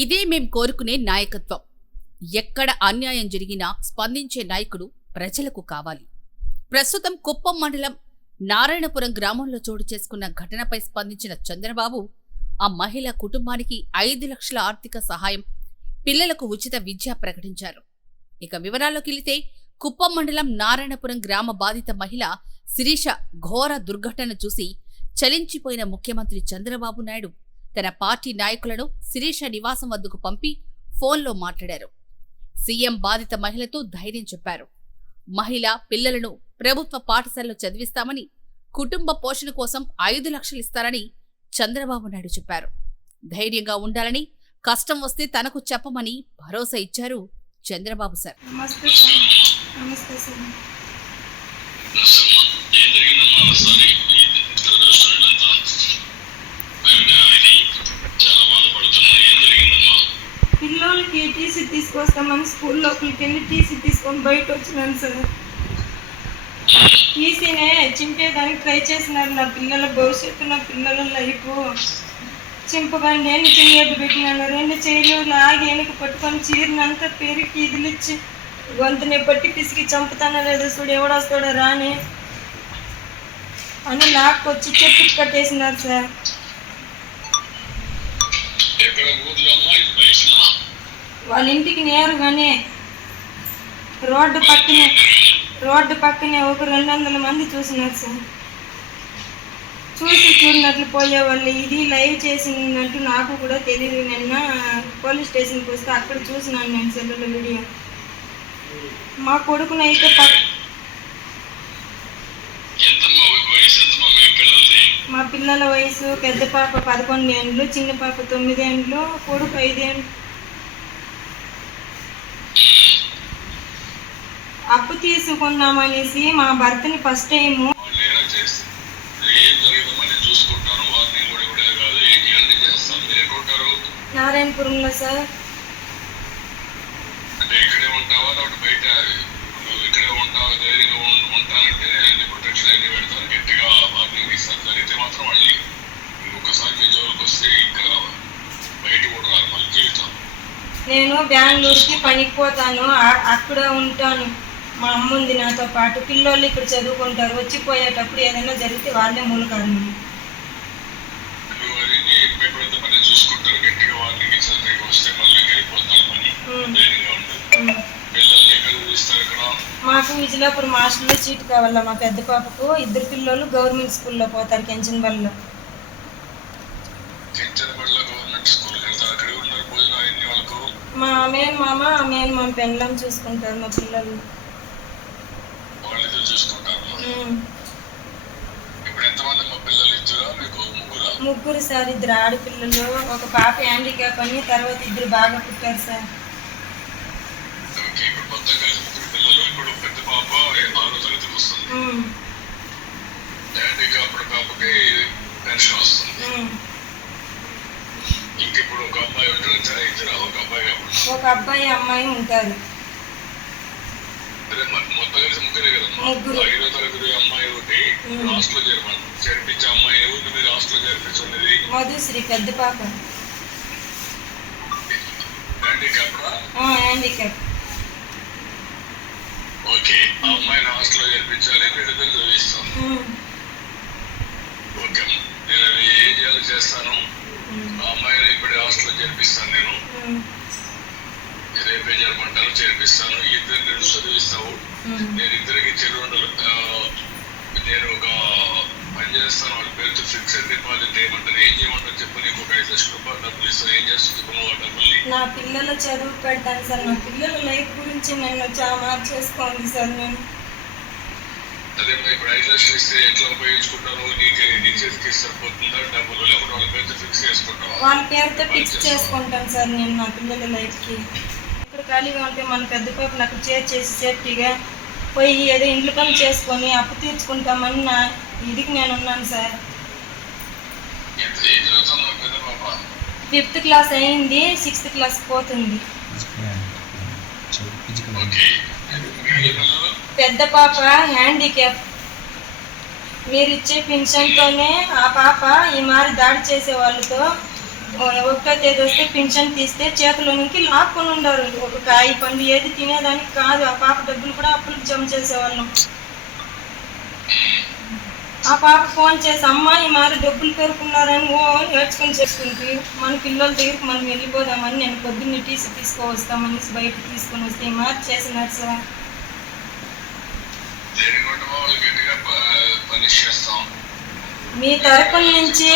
ఇదే మేం కోరుకునే నాయకత్వం. ఎక్కడ అన్యాయం జరిగినా స్పందించే నాయకుడు ప్రజలకు కావాలి. ప్రస్తుతం కుప్పం మండలం నారాయణపురం గ్రామంలో చోటు చేసుకున్న ఘటనపై స్పందించిన చంద్రబాబు ఆ మహిళ కుటుంబానికి 5 లక్షల ఆర్థిక సహాయం, పిల్లలకు ఉచిత విద్య ప్రకటించారు. ఇక వివరాల్లోకెళితే కుప్పం మండలం నారాయణపురం గ్రామ బాధిత మహిళ శిరీష ఘోర దుర్ఘటన చూసి చలించిపోయిన ముఖ్యమంత్రి చంద్రబాబు నాయుడు తన పార్టీ నాయకులను శిరీష నివాసం వద్దకు పంపి ఫోన్లో మాట్లాడారు. సీఎం బాధిత మహిళతో ధైర్యం చెప్పారు. మహిళ, పిల్లలను ప్రభుత్వ పాఠశాలలో చదివిస్తామని, కుటుంబ పోషణ కోసం 5 లక్షలు ఇస్తారని చంద్రబాబు నాయుడు చెప్పారు. ధైర్యంగా ఉండాలని, కష్టం వస్తే తనకు చెప్పమని భరోసా ఇచ్చారు చంద్రబాబు సార్. పిల్లలకి టీసీ తీసుకొస్తామని స్కూల్ లోపలికి వెళ్ళి టీసీ తీసుకొని బయట వచ్చినాను సార్. టీసీనే చింపేదానికి ట్రై చేసినారు. నా పిల్లల భవిష్యత్తు, నా పిల్లల లైఫ్ చింపగా నేను చెయ్యడ్డు పెట్టినాను. 2 చెయ్యలు లాగి వెనక పట్టుకొని చీరనంతా పెరిగి ఇదిలిచ్చి గొంతుని పట్టి పిసికి చంపుతానో లేదో చూడు, ఎవడొస్తాడో రాని అని లాక్కొచ్చి చెట్టుకు కట్టేసినారు సార్. వాళ్ళ ఇంటికి నేరుగానే రోడ్డు పక్కనే ఒక 200 మంది చూసినారు సార్. చూసి చూడనట్లు పోయేవాళ్ళు. ఇది లైవ్ చేసినట్టు నాకు కూడా తెలియదు. నిన్న పోలీస్ స్టేషన్కి వస్తే అక్కడ చూసినాను నేను సెల్లులో వీడియో. మా కొడుకునైతే మా పిల్లల వయసు పెద్ద పాప 11 ఏండ్లు, చిన్న పాప 9 ఏండ్లు, కొడుకు 5 ఏండ్లు. అప్పు తీసుకున్నామనేసి మా భర్తని ఫస్ట్ టైము నారాయణపురంలో సార్. నేను బెంగళూరుకి పనికి పోతాను, అక్కడ ఉంటాను. మా అమ్మ ఉంది నాతో పాటు. పిల్లోళ్ళు ఇక్కడ చదువుకుంటారు. వచ్చిపోయేటప్పుడు ఏదైనా జరిగితే వాళ్ళే మూల కారణం. మాకు విజయలాపురం హాస్టల్లో సీట్ కావాలా. మా పెద్ద పాపకు 2 పిల్లలు గవర్నమెంట్ స్కూల్లో పోతారు, కెంచన్బల్లో. మా మేనమామ పెండ్లం చూసుకుంటారు. మా పిల్లలు ముగ్గురు సార్. 2 ఆడపిల్లలు, ఒక పాప హ్యాండిక్యాప్ అని, తర్వాత 2 బాగా పుట్టారు సార్. ఒక అబ్బాయి అమ్మాయి ఉంటారు. ముగ్గురు. మధుశ్రీ పెద్ద పాప హ్యాండిక్యాప్. ఓకే, ఆ అమ్మాయిని హాస్టల్లో చేర్పించాలి, వీళ్ళిద్దరు చదివిస్తాను. ఓకే, నేను అది ఏం చేయాలో చేస్తాను. ఆ అమ్మాయిని ఇప్పుడు హాస్టల్లో చేర్పిస్తాను. నేను రేపే జరపంటాను, చేర్పిస్తాను. 2 చదివిస్తావు. నేను 2కి చెరువుండలు నేను ఒక పని చేస్తాను. వాళ్ళ పేరుతో ఫిక్స్డ్ డిపాజిట్ చేయమంటాను. ఏం చేయమంటారు చెప్పు. నీకు ఒక 5 లక్షల రూపాయలు డబ్బులు ఇస్తాను. ఏం చేస్తుంది ఆ డబ్బుల్ని? నా పిల్లల చదువు పెడతాను సార్. నా పిల్లల లైఫ్ గురించి నన్ను చాలా మార్చేసుకోండి సార్. నేను అదే ఇప్పుడు 5 లక్షలు ఇస్తే ఎట్లా ఉపయోగించుకుంటాను? నీ చేతికి సరిపోతుందా డబ్బులు, లేకపోతే వాళ్ళ పేరుతో ఫిక్స్ చేసుకుంటావా? వాళ్ళ పేరుతో ఫిక్స్ చేసుకుంటాను సార్ నేను నా పిల్లల లైఫ్కి. ఇక్కడ ఖాళీగా ఉంటే మన పెద్ద పాపను అక్కడ చేర్చేసి సేఫ్టీగా పోయి ఏదో ఇంట్లో పని చేసుకొని అప్పు తీర్చుకుంటామని నా ఇదికి నేను ఉన్నాను సార్. 5th క్లాస్ అయింది, 6th క్లాస్ పోతుంది. పెద్ద పాప హ్యాండిక్యాప్. మీరు ఇచ్చే పెన్షన్తోనే ఆ పాప ఈ మారి దాడి చేసే వాళ్ళతో ఒకటో తేదీ వస్తే పింఛన్ తీస్తే చేతిలో నుంచి లాక్కొని ఉండారు. ఒక కాయ పండు ఏది తినేదానికి కాదు. ఆ పాప డబ్బులు కూడా అప్పులకు జమ చేసేవాళ్ళం. ఆ పాప ఫోన్ చేసి అమ్మ ఈ మారి డబ్బులు పెరుకున్నారని ఏడ్చుకొని చేసుకుంటూ మన పిల్లల దగ్గరికి మనం వెళ్ళిపోదామని నేను పొద్దున్నే టీసీ తీసుకువస్తామని బయటకు తీసుకొని వస్తే ఈ మారి చేసినారు సార్. వాళ్ళకి గట్టిగా పనిష్ చేస్తాం మీ తరపున నుంచి